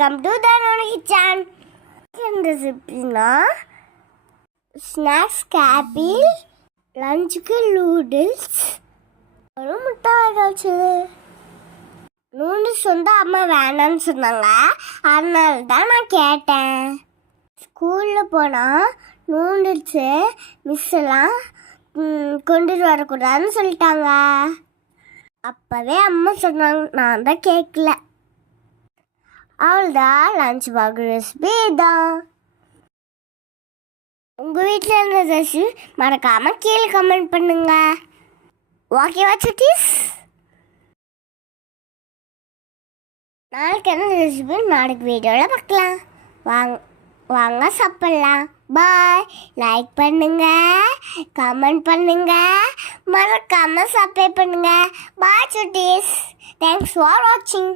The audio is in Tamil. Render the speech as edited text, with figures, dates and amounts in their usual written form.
வெல்கம் டு தனோட கிச்சன். ரெசிபினா ஸ்நாக்ஸ் ஆப்பிள், லஞ்சுக்கு நூடுல்ஸ், ஒரு முட்டை ஆகாச்சு. நூடுல்ஸ் அம்மா வேணான்னு சொன்னாங்க, அதனால தான் நான் கேட்டேன். ஸ்கூலில் போனால் நூடுல்ஸு மிஸ்ஸெல்லாம் கொண்டுட்டு வரக்கூடாதுன்னு சொல்லிட்டாங்க. அப்போவே அம்மா சொன்னாங்க, நான் தான் கேட்கல. அவ்வளோதான், லஞ்ச் பாக்ஸ் ரெசிபி தான். உங்கள் வீட்டில் இருந்த ரெசிபி மறக்காமல் கீழே கமெண்ட் பண்ணுங்க. ஓகேவா சுட்டீஸ்? நாளைக்கு என்ன ரெசிபி நாளைக்கு வீடியோவில் பார்க்கலாம். வாங்க சாப்பிட்லாம். பாய். லைக் பண்ணுங்க, கமெண்ட் பண்ணுங்க, மறக்காமல் சப்ஸ்கிரைப் பண்ணுங்க. பாய் சுட்டீஸ். தேங்க்ஸ் ஃபார் வாட்சிங்.